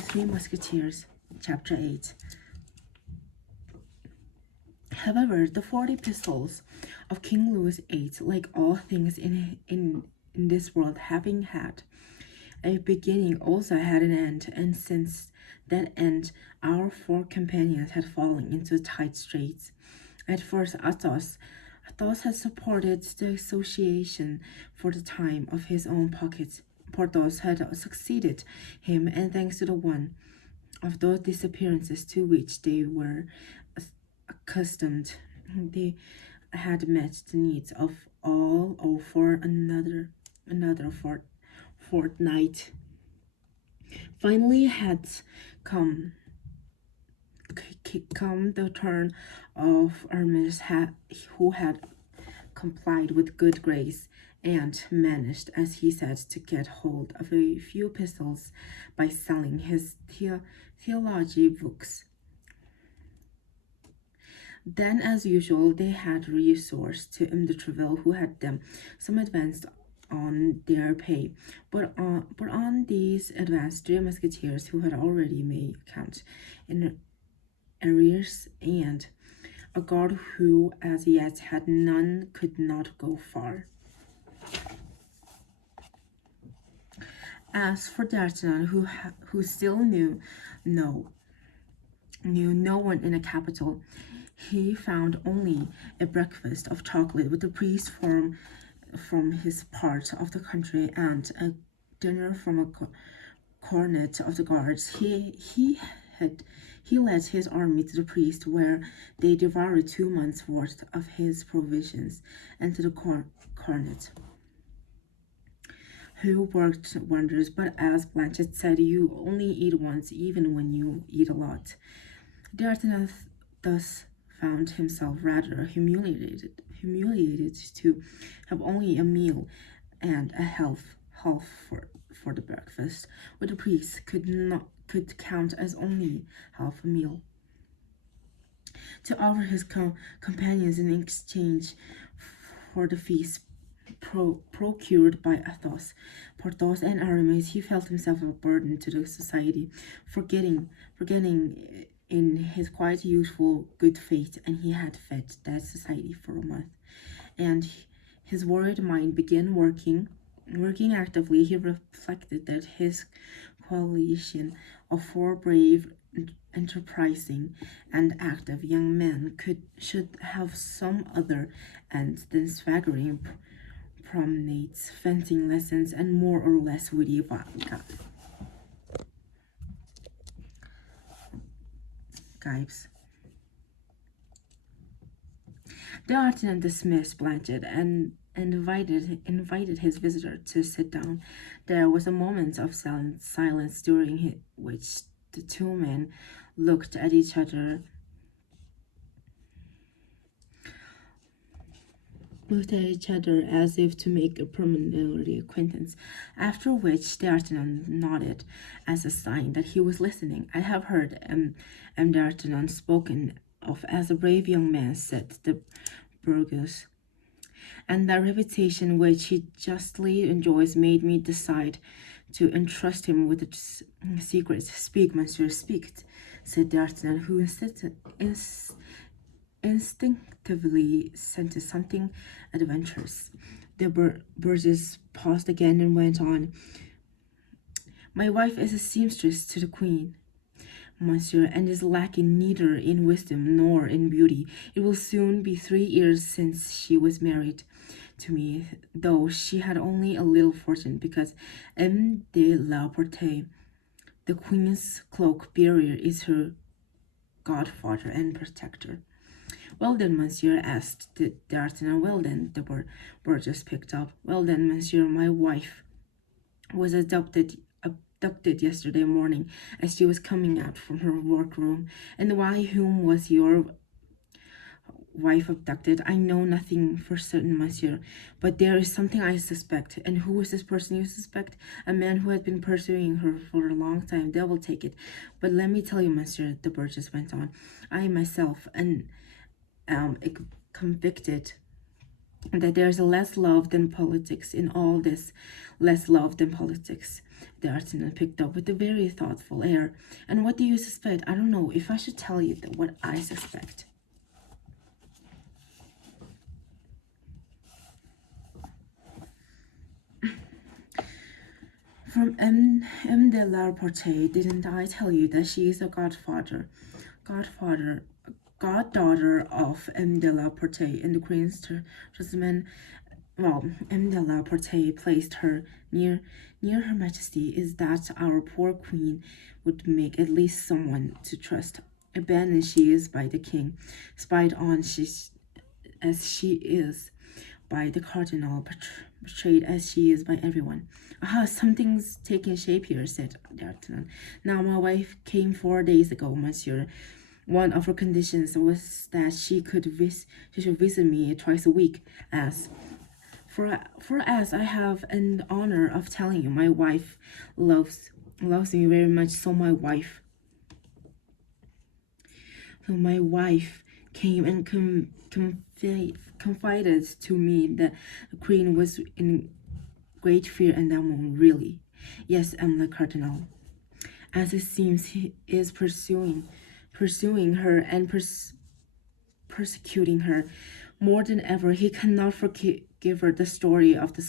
The Three Musketeers, Chapter 8. However, the 40 pistols of King Louis VIII, like all things in this world, having had a beginning, also had an end, and since that end, our four companions had fallen into tight straits. At first, Athos had supported the association for the time of his own pocket. Porthos had succeeded him, and thanks to the one of those disappearances to which they were accustomed, they had met the needs of all for another fortnight. Finally had come the turn of Aramis, who had complied with good grace and managed, as he said, to get hold of a few pistols by selling his theology books. Then, as usual, they had recourse to M. de Treville, who had them some advanced on their pay, but on these advanced 3 musketeers who had already made account in arrears, and a guard who as yet had none could not go far. As for D'Artagnan, who still knew no one in the capital, he found only a breakfast of chocolate with the priest from his part of the country and a dinner from a cornet of the guards. He led his army to the priest, where they devoured 2 months' worth of his provisions, and to the cornet, who worked wonders. But as Blanchett said, you only eat once, even when you eat a lot. D'Artagnan thus found himself rather humiliated to have only a meal and a half for the breakfast, which the priest could count as only half a meal, to offer his companions in exchange for the feast procured by Athos, Porthos, and Aramis. He felt himself a burden to the society, forgetting in his quite usual good faith, and he had fed that society for a month, and his worried mind began working actively. He reflected that his coalition of 4 brave, enterprising, and active young men should have some other end than swaggering promenades, fencing lessons, and more or less witty gibes. D'Artagnan dismissed Blanchett and invited his visitor to sit down. There was a moment of silence during which the 2 men looked at each other as if to make a preliminary acquaintance, after which D'Artagnan nodded as a sign that he was listening. I have heard M. D'Artagnan spoken of as a brave young man, said the burgess, and that reputation which he justly enjoys made me decide to entrust him with its secrets. Speak, monsieur, speak, said D'Artagnan, who instinctively scented something adventurous. The burgess paused again and went on. My wife is a seamstress to the queen, monsieur, and is lacking neither in wisdom nor in beauty. It will soon be 3 years since she was married to me, though she had only a little fortune, because M. de la Porte, the queen's cloak bearer, is her godfather and protector. Well then, monsieur, asked D'Artagnan. Well then, the burgess picked up. Well then, monsieur, my wife was abducted yesterday morning as she was coming out from her workroom. And why, whom was your wife abducted? I know nothing for certain, monsieur, but there is something I suspect. And who is this person you suspect? A man who had been pursuing her for a long time. Devil take it. But let me tell you, monsieur, the burgess went on, I myself am convicted that there's less love than politics in all this, less love than politics. D'Artagnan picked up with a very thoughtful air. And what do you suspect? I don't know if I should tell you what I suspect. From M. de la Porte, didn't I tell you that she is a goddaughter of M. de la Porte in the Queen's testament? Well, M. de la Porte placed her near Her Majesty. Is that our poor Queen would make at least someone to trust. Abandoned she is by the King, spied on as she is by the Cardinal, betrayed as she is by everyone. Ah, something's taking shape here, said D'Artagnan. Now, my wife came 4 days ago, monsieur. One of her conditions was that she should visit me twice a week, as I have an honor of telling you, my wife loves me very much. So my wife came and confided to me that the Queen was in great fear and that moment. Really? Yes, the Cardinal. As it seems, he is pursuing her and persecuting her more than ever. He cannot forgive her the story of the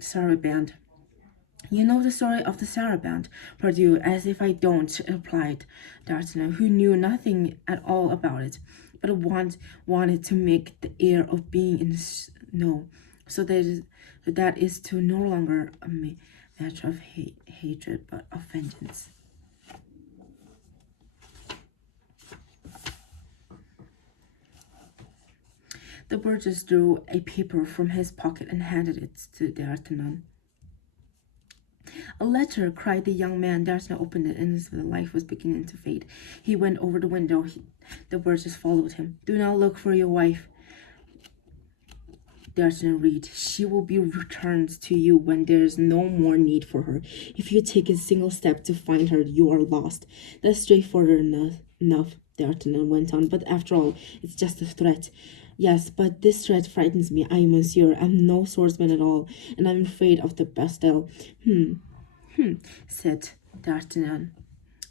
Saraband. You know the story of the Saraband, Pardieu, as if I don't, replied D'Artagnan, who knew nothing at all about it, but wanted to make the air of being in the know. So that is to no longer a matter of hatred, but of vengeance. The Burgess drew a paper from his pocket and handed it to D'Artagnan. A letter, cried the young man. D'Artagnan opened it, and the light was beginning to fade. He went over the window. The Burgess followed him. Do not look for your wife, D'Artagnan read. She will be returned to you when there is no more need for her. If you take a single step to find her, you are lost. That's straightforward enough, D'Artagnan went on. But after all, it's just a threat. Yes, but this threat frightens me. I, monsieur, am no swordsman at all, and I'm afraid of the Bastille. Said D'Artagnan.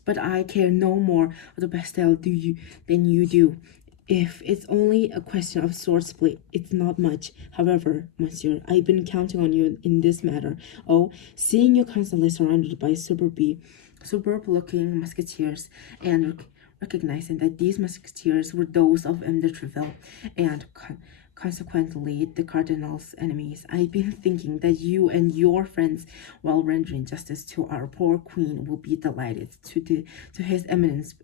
But I care no more of the Bastille than you do. If it's only a question of swordplay, it's not much. However, monsieur, I've been counting on you in this matter. Oh, seeing you constantly surrounded by superb-looking musketeers, and recognizing that these musketeers were those of M. de Treville, and consequently the Cardinal's enemies, I've been thinking that you and your friends, while rendering justice to our poor Queen, will be delighted to His Eminence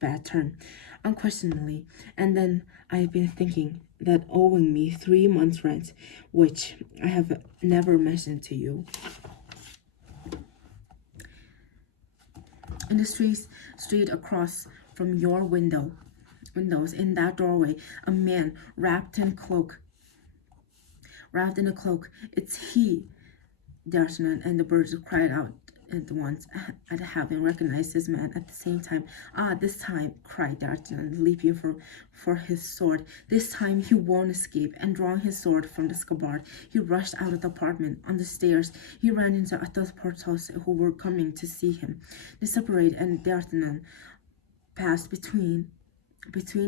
bad turn, unquestionably. And then I've been thinking that owing me 3 months' rent, which I have never mentioned to you. In the street across from your windows, in that doorway, a man wrapped in a cloak. It's he, D'Artagnan and the birds cried out at once at having recognized this man at the same time. Ah, this time, cried D'Artagnan, leaping for his sword. This time he won't escape, and drawing his sword from the scabbard, he rushed out of the apartment. On the stairs, he ran into Athos, Porthos, who were coming to see him. They separated, and D'Artagnan passed between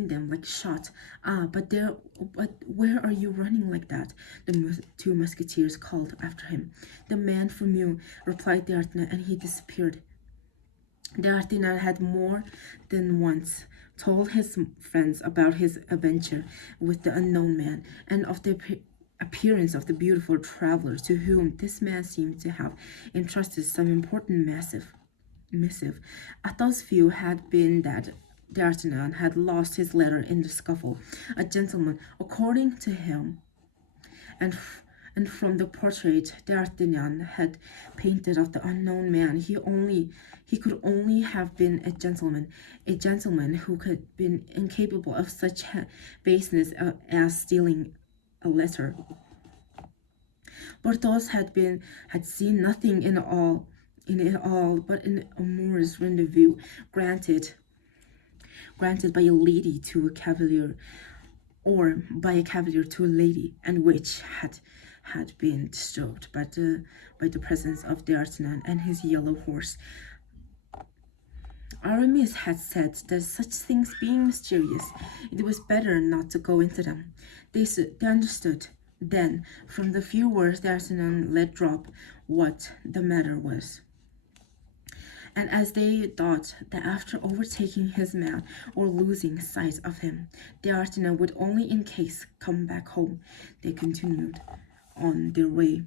them like a shot. Ah, but where are you running like that? The 2 musketeers called after him. The man from you, replied D'Artagnan, and he disappeared. D'Artagnan had more than once told his friends about his adventure with the unknown man, and of the appearance of the beautiful traveler to whom this man seemed to have entrusted some important missive. Athos' view had been that D'Artagnan had lost his letter in the scuffle. A gentleman, according to him, and from the portrait D'Artagnan had painted of the unknown man, he could only have been a gentleman who could been incapable of such baseness as stealing a letter. Porthos had seen nothing in it all but an amorous rendezvous granted by a lady to a cavalier, or by a cavalier to a lady, and which had had been disturbed by the presence of D'Artagnan and his yellow horse. Aramis had said that such things being mysterious, it was better not to go into them. They understood, then, from the few words D'Artagnan let drop, what the matter was. And as they thought that after overtaking his man or losing sight of him, D'Artagnan would only in case come back home, they continued on their way